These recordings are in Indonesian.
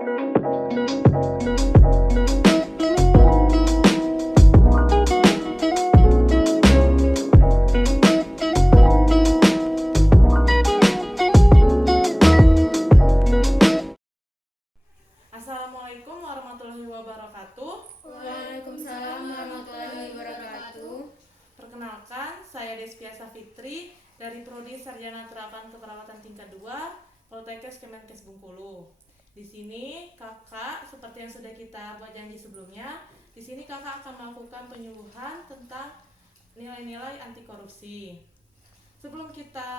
Assalamualaikum warahmatullahi wabarakatuh. Waalaikumsalam warahmatullahi wabarakatuh. Perkenalkan, saya Despiasa Fitri dari Prodi Sarjana Terapan Keperawatan tingkat 2 Poltekkes Kemenkes Bengkulu. Di sini kakak, seperti yang sudah kita buat janji sebelumnya, di sini kakak akan melakukan penyuluhan tentang nilai-nilai anti korupsi. Sebelum kita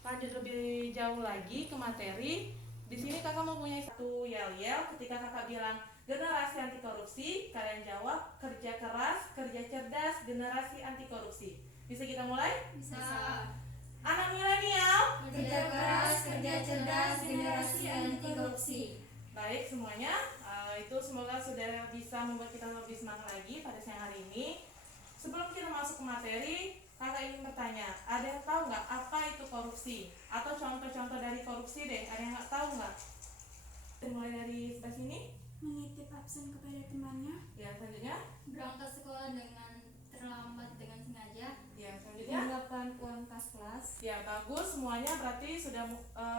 lanjut lebih jauh lagi ke materi, di sini kakak mempunyai satu yel-yel. Ketika kakak bilang generasi anti korupsi, kalian jawab kerja keras, kerja cerdas, generasi anti korupsi. Bisa kita mulai? Bisa. Anak milenial, Kerja keras, kerja cerdas, generasi anti korupsi. baik semuanya. Itu semoga sudah bisa membuat kita lebih semangat lagi pada siang hari ini. Sebelum kita masuk ke materi, kakak ingin bertanya, ada yang tahu nggak apa itu korupsi? Atau contoh-contoh dari korupsi deh, ada yang nggak tahu nggak? Mulai dari sebelah sini. Menitip absen kepada temannya, Ya, selanjutnya. Berangkat sekolah dengan terlambat dengan sengaja. Ya, selanjutnya. Menggunakan uang kas kelas. Ya, bagus, semuanya berarti sudah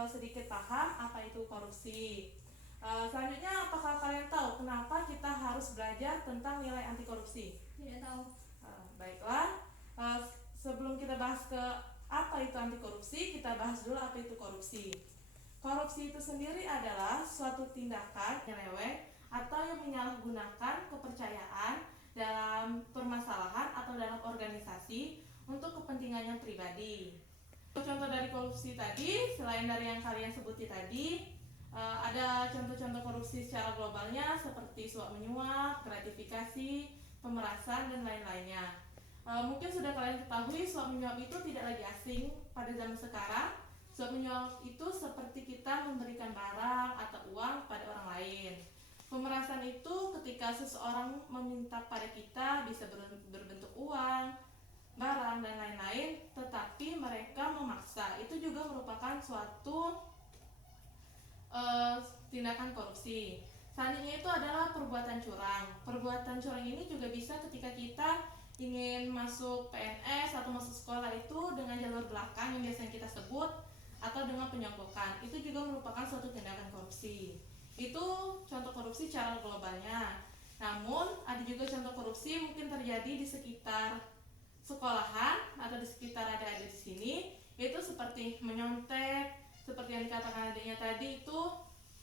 sedikit paham apa itu korupsi. Selanjutnya, apakah kalian tahu kenapa kita harus belajar tentang nilai anti korupsi? Tidak tahu. Baiklah, sebelum kita bahas ke apa itu anti korupsi, kita bahas dulu apa itu korupsi. Korupsi itu sendiri adalah suatu tindakan nyeleweng atau yang menyalahgunakan kepercayaan dalam permasalahan atau dalam organisasi untuk kepentingannya pribadi. Contoh dari korupsi tadi, selain dari yang kalian sebuti tadi, ada contoh-contoh korupsi secara globalnya seperti suap menyuap, gratifikasi, pemerasan, dan lain-lainnya. Mungkin sudah kalian ketahui suap menyuap itu tidak lagi asing pada zaman sekarang. Suap menyuap itu seperti kita memberikan barang atau uang pada orang lain. Pemerasan itu ketika seseorang meminta pada kita bisa berbentuk uang, barang, dan lain-lain, tetapi mereka memaksa. Itu juga merupakan suatu tindakan korupsi. Selanjutnya itu adalah perbuatan curang. Perbuatan curang ini juga bisa ketika kita ingin masuk PNS atau masuk sekolah itu dengan jalur belakang yang biasanya kita sebut, atau dengan penyonggokan. Itu juga merupakan suatu tindakan korupsi. Itu contoh korupsi secara globalnya. Namun ada juga contoh korupsi mungkin terjadi di sekitar sekolahan atau di sekitar adik-adik di sini, yaitu seperti menyontek, seperti yang dikatakan adiknya tadi, itu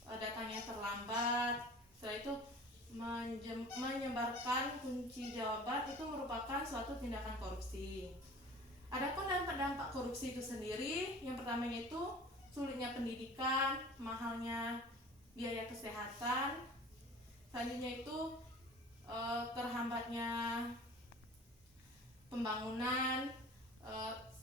datangnya terlambat, setelah itu menyebarkan kunci jawaban, itu merupakan suatu tindakan korupsi. Adapun dampak korupsi itu sendiri, yang pertama itu sulitnya pendidikan, mahalnya biaya kesehatan, selanjutnya itu terhambatnya pembangunan,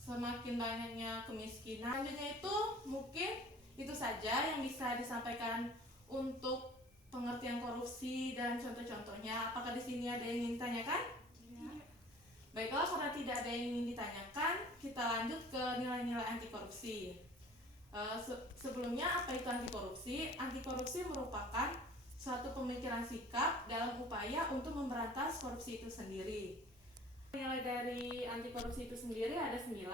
semakin banyaknya kemiskinan. Selanjutnya itu mungkin itu saja yang bisa disampaikan untuk pengertian korupsi dan contoh-contohnya. Apakah di sini ada yang ingin ditanyakan? Ya. Baiklah, karena tidak ada yang ingin ditanyakan, kita lanjut ke nilai-nilai anti korupsi. Sebelumnya, apa itu anti korupsi? Anti korupsi merupakan suatu pemikiran sikap dalam upaya untuk memberantas korupsi itu sendiri. Nilai dari anti korupsi itu sendiri ada 9: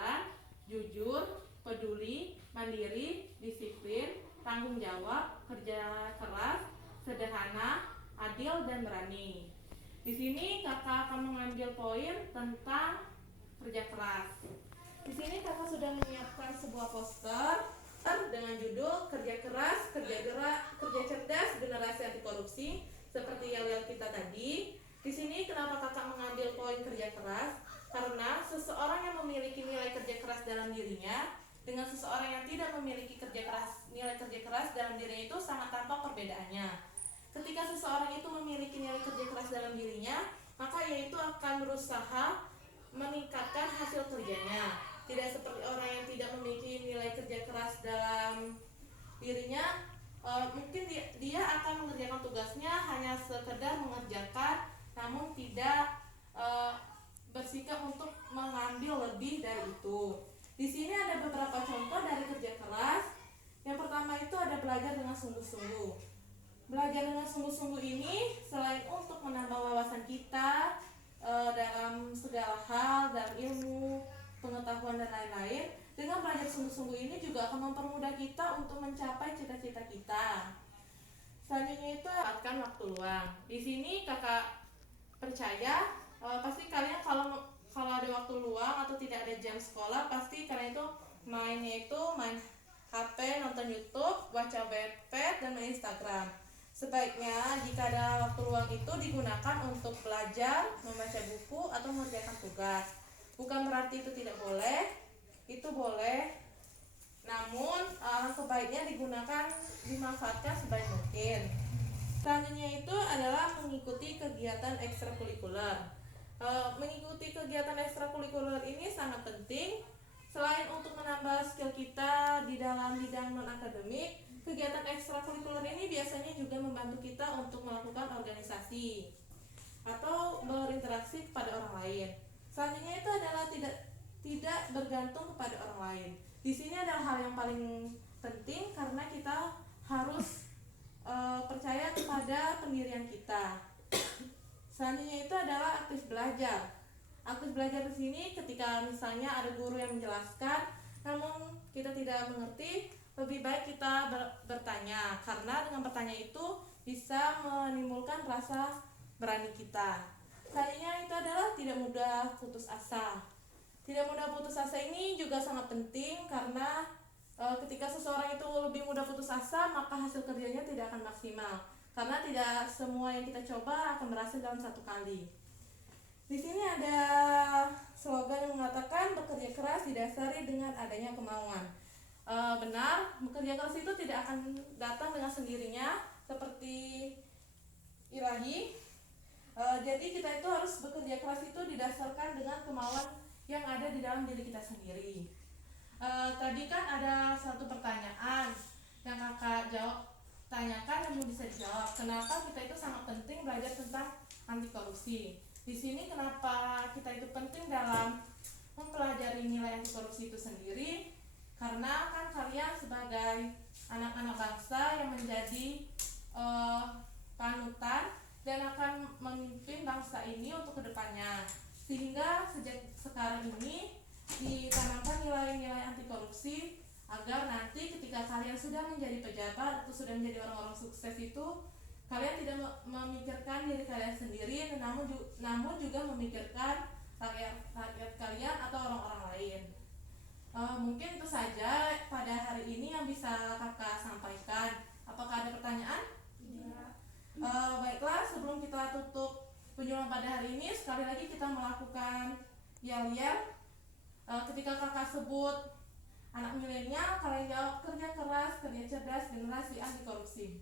jujur, peduli, mandiri, disiplin, tanggung jawab, kerja keras, sederhana, adil, dan berani. Di sini kakak akan mengambil poin tentang kerja keras. Di sini kakak sudah menyiapkan sebuah poster dengan judul kerja keras, kerja gerak, kerja cerdas, generasi anti korupsi, seperti yang lihat kita tadi. Di sini kenapa kakak mengambil poin kerja keras? Karena seseorang yang memiliki nilai kerja keras dalam dirinya dengan seseorang yang tidak memiliki nilai kerja keras dalam dirinya itu sangat tampak perbedaannya. Ketika seseorang itu memiliki nilai kerja keras dalam dirinya, maka ia itu akan berusaha meningkatkan hasil kerjanya. Tidak seperti orang yang tidak memiliki nilai kerja keras dalam dirinya, mungkin dia akan mengerjakan tugasnya hanya sekedar mengerjakan, namun tidak bersikap untuk mengambil lebih dari itu. Di sini ada beberapa contoh dari kerja keras. Yang pertama itu ada belajar dengan sungguh-sungguh. Belajar dengan sungguh-sungguh ini selain untuk menambah wawasan kita dalam segala hal, dalam ilmu, pengetahuan dan lain-lain, dengan belajar sungguh-sungguh ini juga akan mempermudah kita untuk mencapai cita-cita kita. Selanjutnya itu dapatkan waktu luang. Di sini kakak percaya pasti kalian kalau ada waktu luang atau tidak ada jam sekolah, pasti kalian itu main HP, nonton YouTube, baca Wattpad, dan main Instagram. Sebaiknya jika ada waktu luang itu digunakan untuk belajar, membaca buku, atau mengerjakan tugas. Bukan berarti itu tidak boleh, itu boleh. Namun alangkah baiknya dimanfaatkan sebaik mungkin. Selanjutnya itu adalah mengikuti kegiatan ekstrakurikuler. Mengikuti kegiatan ekstrakurikuler ini sangat penting. Selain untuk menambah skill kita di dalam bidang non-akademik, kegiatan ekstrakurikuler ini biasanya juga membantu kita untuk melakukan organisasi atau berinteraksi kepada orang lain. Selanjutnya itu adalah tidak bergantung kepada orang lain. Di sini adalah hal yang paling penting karena kita harus percaya kepada pendirian kita. Selanjutnya itu adalah aktif belajar. Aktif belajar di sini ketika misalnya ada guru yang menjelaskan, namun kita tidak mengerti, lebih baik kita bertanya, karena dengan bertanya itu bisa menimbulkan rasa berani kita. Selanjutnya itu adalah tidak mudah putus asa. Tidak mudah putus asa ini juga sangat penting karena ketika seseorang itu lebih mudah putus asa, maka hasil kerjanya tidak akan maksimal. Karena tidak semua yang kita coba akan berhasil dalam satu kali. Di sini ada slogan yang mengatakan bekerja keras didasari dengan adanya kemauan. Benar, bekerja keras itu tidak akan datang dengan sendirinya seperti ilahi. Jadi kita itu harus bekerja keras itu didasarkan dengan kemauan yang ada di dalam diri kita sendiri. Tadi kan ada satu pertanyaan yang kakak tanyakan yang belum bisa dijawab. Kenapa kita itu sangat penting belajar tentang anti korupsi? Di sini kenapa kita itu penting dalam mempelajari nilai anti korupsi itu sendiri? Karena kan kalian sebagai anak-anak bangsa yang menjadi panutan dan akan memimpin bangsa ini untuk kedepannya. Sehingga sejak sekarang ini ditanamkan nilai-nilai anti korupsi agar nanti ketika kalian sudah menjadi pejabat atau sudah menjadi orang-orang sukses itu, kalian tidak memikirkan diri kalian sendiri, namun juga memikirkan rakyat kalian atau orang-orang lain. Mungkin itu saja pada hari ini yang bisa kakak sampaikan. Apakah ada pertanyaan? Tidak. Baiklah, sebelum kita tutup penjualan pada hari ini, sekali lagi kita melakukan yel-yel. Ketika kakak sebut anak milenial, kalian jawab kerja keras, kerja cerdas, generasi anti korupsi.